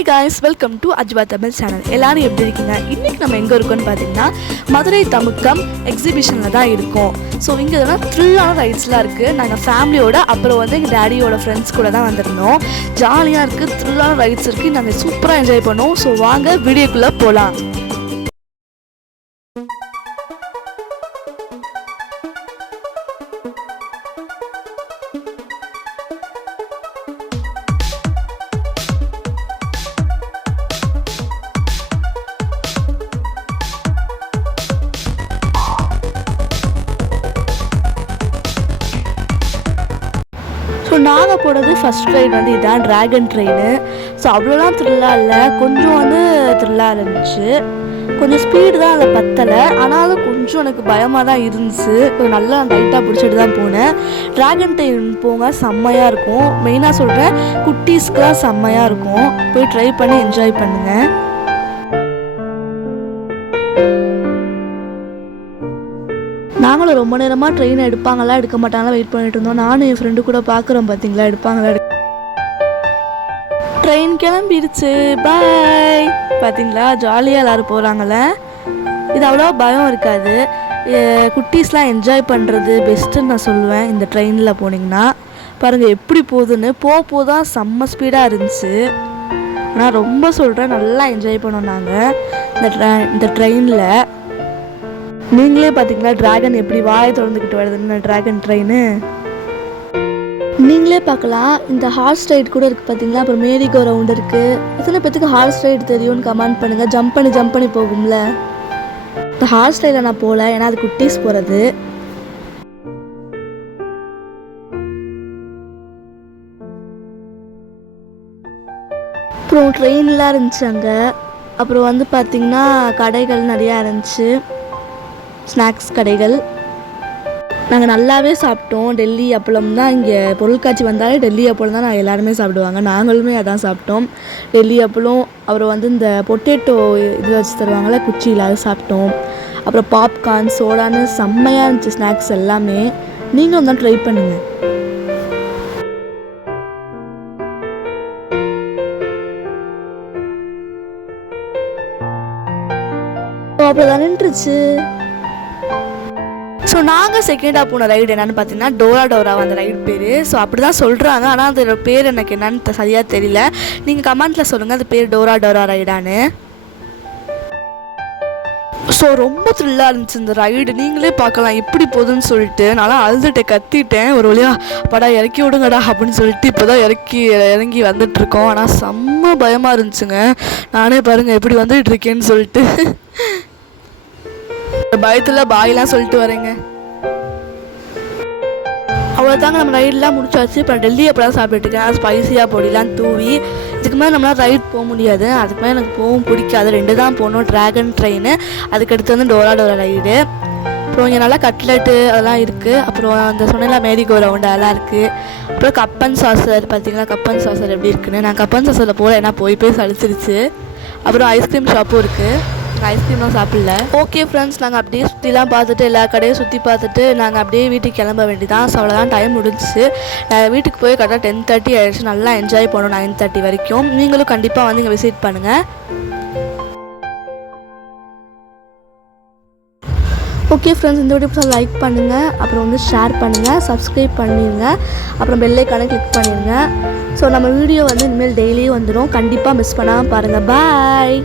Hi guys, welcome to Ajwa Tamil channel. எல்லாரும் எப்படி இருக்கீங்க? இன்றைக்கி நம்ம எங்கே இருக்கோம்னு பார்த்தீங்கன்னா மதுரை தமுக்கம் எக்ஸிபிஷனில் தான் இருக்கோம். ஸோ இங்கே தான் த்ரில்லான ரைட்ஸ்லாம் இருக்குது. நாங்கள் ஃபேமிலியோட அப்புறம் எங்கள் டேடியோட ஃப்ரெண்ட்ஸ் கூட தான் வந்திருந்தோம். ஜாலியாக இருக்குது, த்ரில்லான ரைட்ஸ் இருக்குது, நாங்கள் சூப்பராக என்ஜாய் பண்ணோம். ஸோ வாங்க வீடியோக்குள்ளே போகலாம். ஸோ நாங்கள் போனது ஃபஸ்ட் ரைட் இதுதான் ட்ராகன் ட்ரெயின். ஸோ அவ்வளோலாம் த்ரில்லாக இல்லை, கொஞ்சம் த்ரில்லாக இருந்துச்சு. கொஞ்சம் ஸ்பீடு தான் அதை பத்தலை, ஆனாலும் கொஞ்சம் எனக்கு பயமாக தான் இருந்துச்சு. கொஞ்சம் நல்லா லைட்டாக பிடிச்சிட்டு தான் போனேன். ட்ராகன் ட்ரெயின் போங்க, செம்மையாக இருக்கும். மெயினாக சொல்கிறேன், குட்டீஸ்க்கெலாம் செம்மையாக இருக்கும். போய் ட்ரை பண்ணி என்ஜாய் பண்ணுங்கள். நாங்களும் ரொம்ப நேரமாக ட்ரெயின் எடுப்பாங்களா எடுக்க மாட்டாங்களா வெயிட் பண்ணிட்டு இருந்தோம். நானும் என் ஃப்ரெண்டு கூட பார்க்குறோம், பார்த்தீங்களா எடுப்பாங்களா. ட்ரெயின் கிளம்பிடுச்சு, பாய். பார்த்தீங்களா ஜாலியாக எல்லோரும் போகிறாங்களே. இது அவ்வளோ பயம் இருக்காது. குட்டீஸ்லாம் என்ஜாய் பண்ணுறது பெஸ்ட்டுன்னு நான் சொல்லுவேன். இந்த ட்ரெயினில் போனீங்கன்னா பாருங்கள் எப்படி போகுதுன்னு. போதான் செம்ம ஸ்பீடாக இருந்துச்சு. ஆனால் ரொம்ப சொல்கிறேன், நல்லா என்ஜாய் பண்ணோம் நாங்கள் இந்த ட்ரெயினில். நீங்களே பார்த்தீங்களா ட்ராகன் எப்படி வாயை திறந்துக்கிட்டு வருதுன்னு ட்ராகன் ட்ரெயின். நீங்களே பார்க்கலாம். இந்த ஹார்ஸ் ரைட் கூட இருக்குது பார்த்தீங்களா. அப்புறம் மேரி கோ ரவுண்ட் இருக்குது. எத்தனை பேத்துக்கு ஹார்ஸ் ரைடு தெரியும்னு கமெண்ட் பண்ணுங்கள். ஜம்ப் பண்ணி போகும்ல. இந்த ஹார்ஸ் ரைடில் நான் போகல, ஏன்னா அது குட்டீஸ் போகிறது. அப்புறம் ட்ரெயின்லாம் இருந்துச்சு அங்கே. அப்புறம் பார்த்திங்கன்னா கடைகள் நிறையா இருந்துச்சு, ஸ்நாக்ஸ் கடைகள். நாங்கள் நல்லாவே சாப்பிட்டோம். டெல்லி அப்பளம் தான் இங்கே பொருட்காட்சி வந்தாலே டெல்லி அப்பளம் தான் நான் எல்லாருமே சாப்பிடுவாங்க. நாங்களுமே அதான் சாப்பிட்டோம், டெல்லி அப்பளம். அப்புறம் இந்த பொட்டேட்டோ இது வச்சு தருவாங்கள்ல குச்சியில், அது சாப்பிட்டோம். அப்புறம் பாப்கார்ன், சோடான்னு செம்மையாக இருந்துச்சு ஸ்நாக்ஸ் எல்லாமே. நீங்களும் தான் ட்ரை பண்ணுங்கள். அப்புறம் தான் நின்றுச்சு. ஸோ நாங்கள் செகண்டாக போன ரைடு என்னென்னு பார்த்தீங்கன்னா டோரா அந்த ரைடு பேர். ஸோ அப்படி தான் சொல்கிறாங்க, ஆனால் அதோட பேர் எனக்கு என்னன்னு சரியாக தெரியல. நீங்கள் கமெண்ட்டில் சொல்லுங்கள் அது பேர் டோரா ரைடான்னு. ஸோ ரொம்ப த்ரில்லாக இருந்துச்சு இந்த ரைடு. நீங்களே பார்க்கலாம் எப்படி போகுதுன்னு சொல்லிட்டு. நல்லா அழுதுட்டேன், கத்திட்டேன். ஒரு வழியாக படா இறக்கி விடுங்கடா அப்படின்னு சொல்லிட்டு இப்போ தான் இறங்கி வந்துட்டுருக்கோம். ஆனால் செம்ம பயமாக இருந்துச்சுங்க. நானே பாருங்கள் எப்படி வந்துட்டு இருக்கேன்னு சொல்லிட்டு பயத்தில் பாயெலாம் சொல்லிட்டு வரேங்க. அவ்வளோதாங்க, நம்ம ரைடெலாம் முடிச்சாச்சு. இப்போ டெல்லி அப்போலாம் சாப்பிட்டுருக்கேன், ஸ்பைஸியாக பொடிலாம் தூவி. இதுக்கு மேலே நம்மளால் ரைட் போக முடியாது, அதுக்கு மேலே எனக்கு போகவும் பிடிக்காது. 2 தான் போகணும், ட்ராகன் ட்ரெயின், அதுக்கடுத்து டோரா ரைடு. அப்புறம் இங்கே நல்லா கட்லெட்டு அதெல்லாம் இருக்குது. அப்புறம் அந்த சொன்னேன்ல மேரி கோ ரவுண்டு அதெல்லாம் இருக்குது. அப்புறம் கப்பன் சாசர் பார்த்தீங்களா, கப்பன் சாசர் எப்படி இருக்குன்னு. நான் கப்பன் சாசரில் போகல, ஏன்னா போய் சளிச்சிருச்சு. அப்புறம் ஐஸ்கிரீம் ஷாப்பும் இருக்குது, ஐஸ்கிரீம்லாம் சாப்பிடல. ஓகே ஃப்ரெண்ட்ஸ், நாங்கள் அப்படியே சுற்றிலாம் பார்த்துட்டு எல்லா கடையும் சுற்றி பார்த்துட்டு நாங்கள் அப்படியே வீட்டுக்கு கிளம்ப வேண்டியதான். ஸோ அவ்வளோதான், டைம் முடிஞ்சிச்சு. வீட்டுக்கு போய் கரெக்டாக 10:30 ஆயிடுச்சு. நல்லா என்ஜாய் பண்ணோம் 9:30 வரைக்கும். நீங்களும் கண்டிப்பாக இங்கே விசிட் பண்ணுங்கள். ஓகே ஃப்ரெண்ட்ஸ், இந்த வீடியோ லைக் பண்ணுங்கள், அப்புறம் ஷேர் பண்ணுங்கள், சப்ஸ்கிரைப் பண்ணிடுங்க, அப்புறம் பெல் ஐகானை கிளிக் பண்ணிடுங்க. ஸோ நம்ம வீடியோ இனிமேல் டெய்லியும் வந்துடும். கண்டிப்பாக மிஸ் பண்ணாமல் பாருங்கள். பாய்.